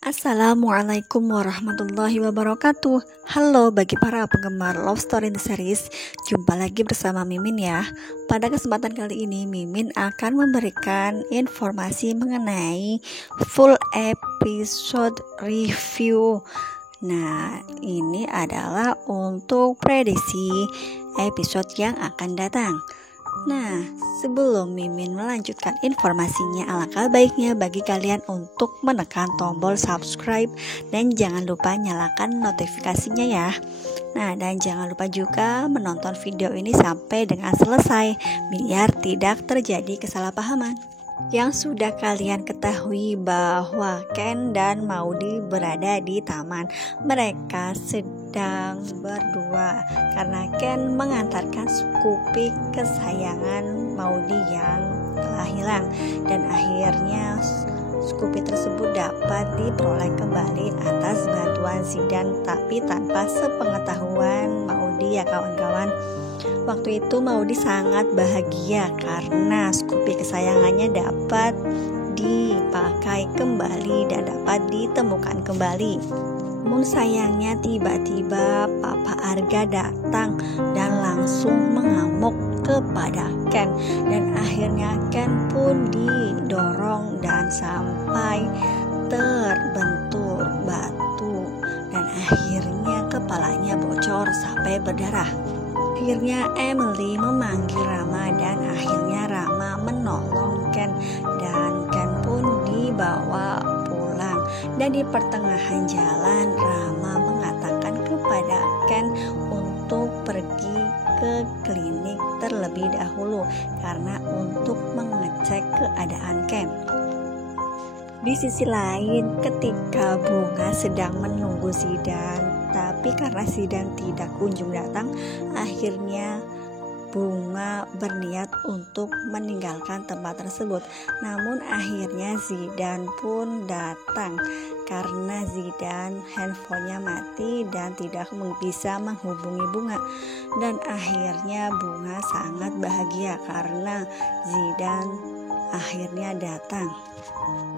Assalamualaikum warahmatullahi wabarakatuh. Halo bagi para penggemar Love Story in the Series. Jumpa lagi bersama Mimin ya. Pada kesempatan kali ini Mimin akan memberikan informasi mengenai full episode review. Nah, ini adalah untuk prediksi episode yang akan datang. Nah, sebelum Mimin melanjutkan informasinya, alangkah baiknya bagi kalian untuk menekan tombol subscribe dan jangan lupa nyalakan notifikasinya ya. Nah, dan jangan lupa juga menonton video ini sampai dengan selesai biar tidak terjadi kesalahpahaman. Yang sudah kalian ketahui bahwa Ken dan Maudy berada di taman. Mereka sedang berdua karena Ken mengantarkan Scoopy kesayangan Maudy yang telah hilang, dan akhirnya Scoopy tersebut dapat diperoleh kembali atas bantuan Zidane, tapi tanpa sepengetahuan Maudy ya kawan-kawan. Waktu itu Maudy sangat bahagia karena Scoopy kesayangannya dapat dipakai kembali dan dapat ditemukan kembali. Namun sayangnya tiba-tiba Papa Arga datang dan langsung mengamuk kepada Ken, dan akhirnya Ken pun didorong dan sampai terbentur batu, dan akhirnya kepalanya bocor sampai berdarah. Akhirnya Emily memanggil Rama dan akhirnya Rama menolong Ken, dan Ken pun dibawa pulang. Dan di pertengahan jalan Rama mengatakan kepada Ken untuk pergi ke klinik terlebih dahulu karena untuk mengecek keadaan Ken. Di sisi lain, ketika Bunga sedang menunggu Zidane, tapi karena Zidane tidak kunjung datang, akhirnya Bunga berniat untuk meninggalkan tempat tersebut. Namun akhirnya Zidane pun datang karena Zidane handphonenya mati dan tidak bisa menghubungi Bunga. Dan akhirnya Bunga sangat bahagia karena Zidane akhirnya datang.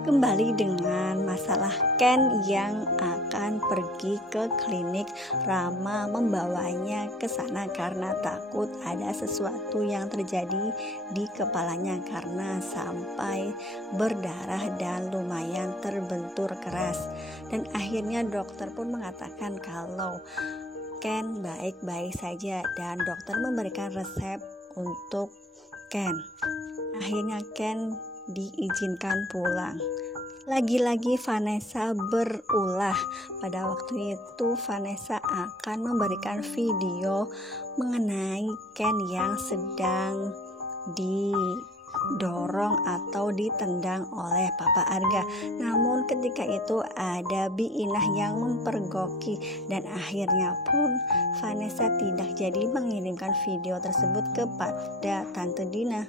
Kembali dengan masalah Ken yang akan pergi ke klinik, Rama membawanya ke sana karena takut ada sesuatu yang terjadi di kepalanya karena sampai berdarah dan lumayan terbentur keras. Dan akhirnya dokter pun mengatakan kalau Ken baik-baik saja dan dokter memberikan resep untuk Ken. Akhirnya Ken diizinkan pulang. Lagi-lagi Vanessa berulah. Pada waktu itu Vanessa akan memberikan video mengenai Ken yang sedang didorong atau ditendang oleh Papa Arga. Namun ketika itu ada Bi Inah yang mempergoki, dan akhirnya pun Vanessa tidak jadi mengirimkan video tersebut kepada Tante Dinda.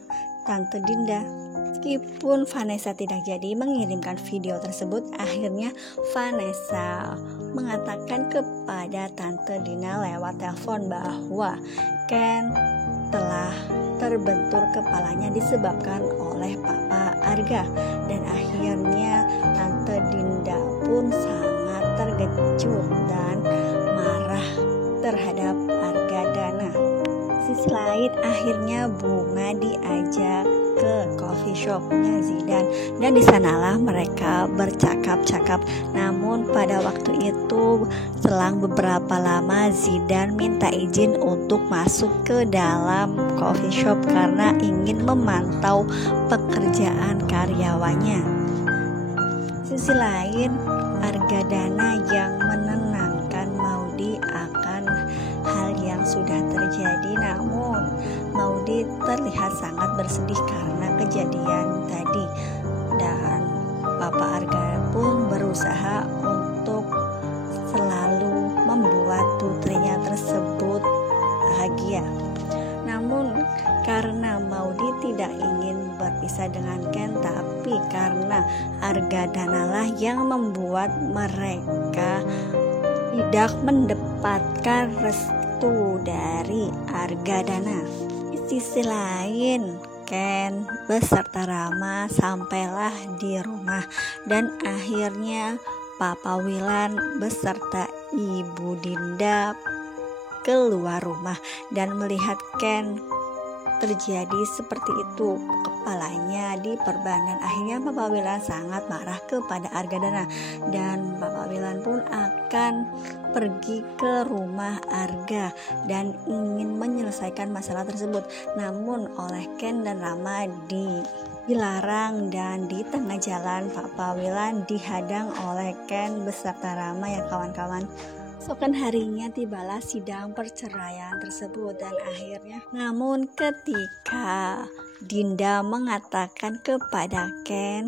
Meskipun Vanessa tidak jadi mengirimkan video tersebut, akhirnya Vanessa mengatakan kepada Tante Dina lewat telepon bahwa Ken telah terbentur kepalanya disebabkan oleh Papa Arga, dan akhirnya Tante Dinda pun sangat terkejut dan marah terhadap Arga Dana. Sisi lain, akhirnya Bunga diajak ke coffee shopnya Zidane, dan disanalah mereka bercakap-cakap. Namun pada waktu itu selang beberapa lama Zidane minta izin untuk masuk ke dalam coffee shop karena ingin memantau pekerjaan karyawannya. Sisi lain, Arga Dana yang menenangkan Maudy akan hal yang sudah terjadi, namun Maudy terlihat sangat bersedih karena kejadian tadi, dan Papa Arga pun berusaha untuk selalu membuat putrinya tersebut bahagia. Namun karena Maudy tidak ingin berpisah dengan Ken, tapi karena Arga Dana lah yang membuat mereka tidak mendapatkan restu dari Arga Dana. Di sisi lain, Ken beserta Rama sampailah di rumah, dan akhirnya Papa Wilan beserta Ibu Dinda keluar rumah dan melihat Ken terjadi seperti itu, kepalanya diperban, dan akhirnya Papa Wilan sangat marah kepada Argadana, dan Papa Wilan pun akan pergi ke rumah Arga dan ingin menyelesaikan masalah tersebut. Namun oleh Ken dan Rama dilarang, dan di tengah jalan Papa Wilan dihadang oleh Ken beserta Rama yang kawan-kawan. Esokan harinya tibalah sidang perceraian tersebut, dan akhirnya namun ketika Dinda mengatakan kepada Ken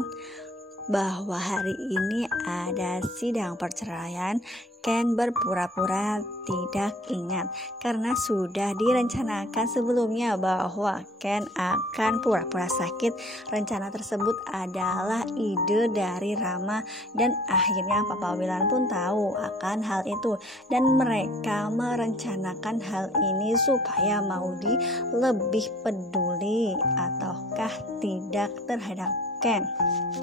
bahwa hari ini ada sidang perceraian, Ken berpura-pura tidak ingat karena sudah direncanakan sebelumnya bahwa Ken akan pura-pura sakit. Rencana tersebut adalah ide dari Rama, dan akhirnya Papa Wilan pun tahu akan hal itu, dan mereka merencanakan hal ini supaya Maudy lebih peduli ataukah tidak terhadap Ken.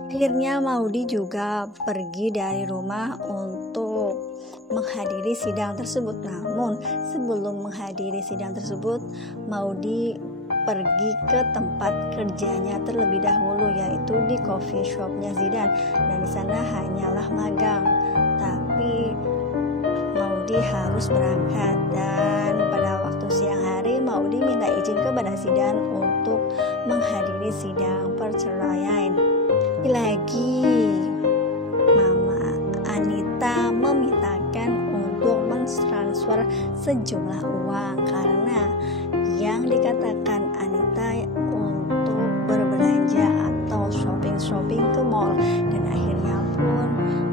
Akhirnya Maudy juga pergi dari rumah untuk menghadiri sidang tersebut. Namun sebelum menghadiri sidang tersebut, Maudy pergi ke tempat kerjanya terlebih dahulu, yaitu di coffee shopnya Zidan, dan di sana hanyalah magang. Tapi Maudy harus berangkat, dan pada waktu siang hari Maudy minta izin kepada Zidan untuk menghadiri sidang perceraian. Lagi Mama Anita memintakan untuk mentransfer sejumlah uang karena yang dikatakan Anita untuk berbelanja atau shopping ke mall, dan akhirnya pun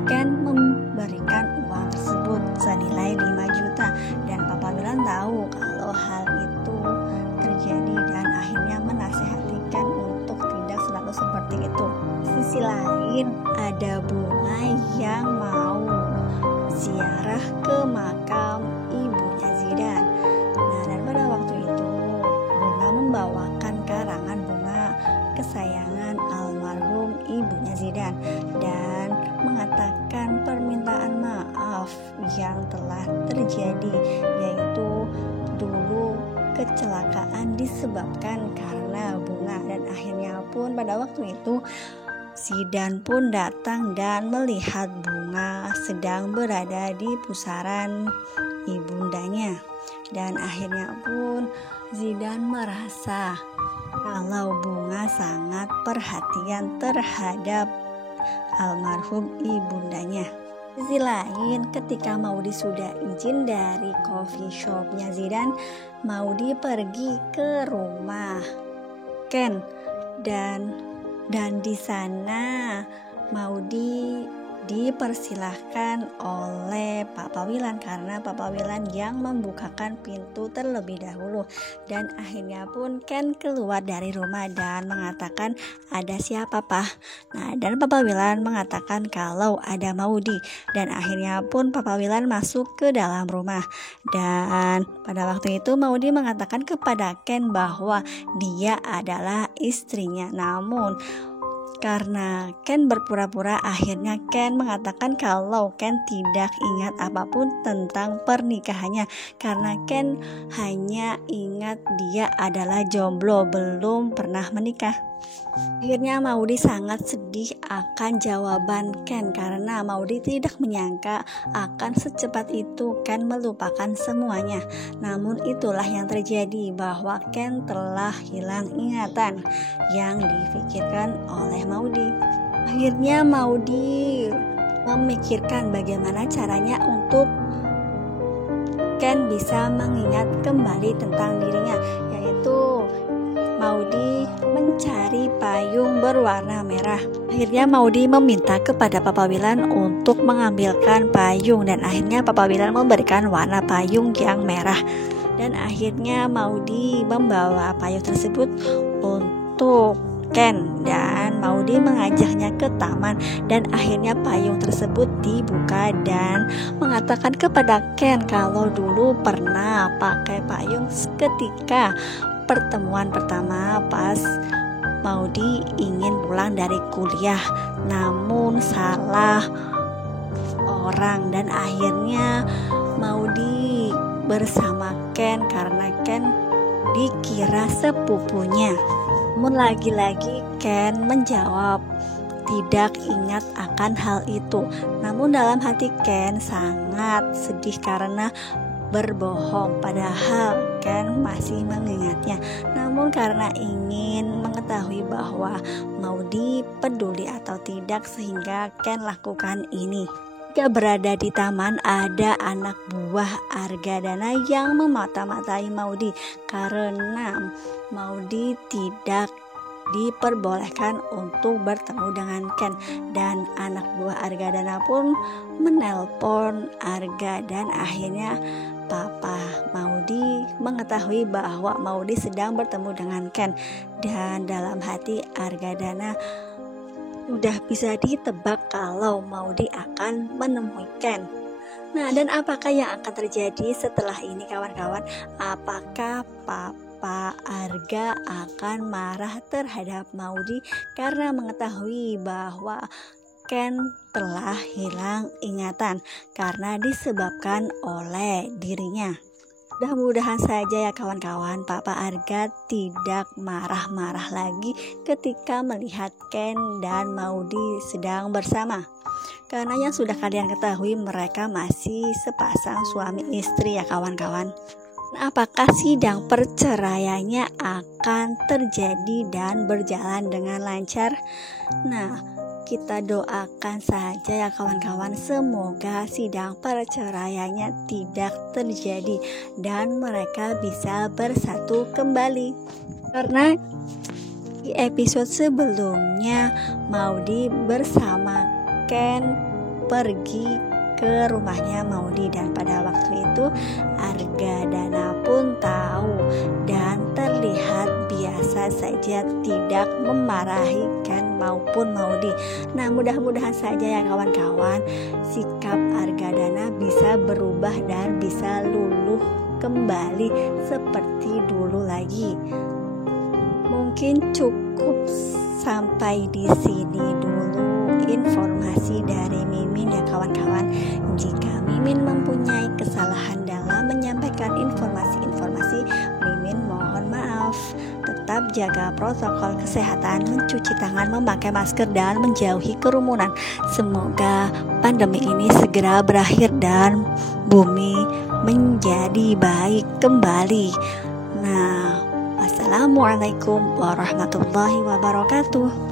Ken memberikan uang tersebut senilai 5 juta, dan Papa Wilan tahu kalau hal itu terjadi dan akhirnya menasihatikan untuk tidak selalu seperti itu. Sisi lain ada Bunga yang mau ziarah ke makam ibunya Zidan. Nah, dan pada waktu itu Bunga membawakan karangan bunga kesayangan almarhum ibunya Zidan dan mengatakan permintaan maaf yang telah terjadi, yaitu dulu kecelakaan disebabkan karena Bunga, dan akhirnya pun pada waktu itu Zidan pun datang dan melihat Bunga sedang berada di pusaran ibundanya, dan akhirnya pun Zidan merasa kalau Bunga sangat perhatian terhadap almarhum ibundanya. Sisi lain, ketika Maudy sudah izin dari coffee shopnya Zidan, Maudy pergi ke rumah Ken, dan di sana Maudy dipersilahkan oleh Papa Wilan karena Papa Wilan yang membukakan pintu terlebih dahulu, dan akhirnya pun Ken keluar dari rumah dan mengatakan, ada siapa Pak? Nah, dan Papa Wilan mengatakan kalau ada Maudy, dan akhirnya pun Papa Wilan masuk ke dalam rumah, dan pada waktu itu Maudy mengatakan kepada Ken bahwa dia adalah istrinya. Namun karena Ken berpura-pura, akhirnya Ken mengatakan kalau Ken tidak ingat apapun tentang pernikahannya, karena Ken hanya ingat dia adalah jomblo, belum pernah menikah. Akhirnya Maudy sangat sedih akan jawaban Ken karena Maudy tidak menyangka akan secepat itu Ken melupakan semuanya. Namun itulah yang terjadi, bahwa Ken telah hilang ingatan yang difikirkan oleh Maudy. Akhirnya Maudy memikirkan bagaimana caranya untuk Ken bisa mengingat kembali tentang dirinya, yaitu Maudy mencari payung berwarna merah. Akhirnya Maudy meminta kepada Papa Wilan untuk mengambilkan payung, dan akhirnya Papa Wilan memberikan warna payung yang merah. Dan akhirnya Maudy membawa payung tersebut untuk Ken, dan Maudy mengajaknya ke taman, dan akhirnya payung tersebut dibuka dan mengatakan kepada Ken kalau dulu pernah pakai payung ketika pertemuan pertama pas Maudy ingin pulang dari kuliah, namun salah orang dan akhirnya Maudy bersama Ken karena Ken dikira sepupunya. Namun lagi-lagi Ken menjawab tidak ingat akan hal itu. Namun dalam hati Ken sangat sedih karena berbohong, padahal Ken masih mengingatnya. Namun karena ingin mengetahui bahwa Maudy peduli atau tidak, sehingga Ken lakukan ini. Jika berada di taman, ada anak buah Argadana yang memata-matai Maudy karena Maudy tidak diperbolehkan untuk bertemu dengan Ken, dan anak buah Argadana pun menelpon Arga, dan akhirnya Papa Maudy mengetahui bahwa Maudy sedang bertemu dengan Ken, dan dalam hati Argadana udah bisa ditebak kalau Maudy akan menemui Ken. Nah, dan apakah yang akan terjadi setelah ini kawan-kawan? Apakah Papa Arga akan marah terhadap Maudy karena mengetahui bahwa Ken telah hilang ingatan karena disebabkan oleh dirinya? Mudah-mudahan saja ya kawan-kawan, Papa Arga tidak marah-marah lagi ketika melihat Ken dan Maudy sedang bersama. Karena yang sudah kalian ketahui, mereka masih sepasang suami istri ya kawan-kawan. Apakah sidang perceraiannya akan terjadi dan berjalan dengan lancar? Nah, kita doakan saja ya kawan-kawan, semoga sidang perceraiannya tidak terjadi dan mereka bisa bersatu kembali. Karena di episode sebelumnya Maudy bersama Ken pergi ke rumahnya Maudy, dan pada waktu itu Argadana pun tahu dan terlihat biasa saja, tidak memarahi Ken maupun Maudy. Nah, mudah-mudahan saja ya kawan-kawan, sikap Argadana bisa berubah dan bisa luluh kembali seperti dulu lagi. Mungkin cukup sampai di sini dulu informasi dari Mimin ya kawan-kawan. Jika Mimin mempunyai kesalahan dalam menyampaikan informasi-informasi, Mimin mohon maaf. Tetap jaga protokol kesehatan, mencuci tangan, memakai masker, dan menjauhi kerumunan. Semoga pandemi ini segera berakhir dan bumi menjadi baik kembali. Nah, wassalamualaikum warahmatullahi wabarakatuh.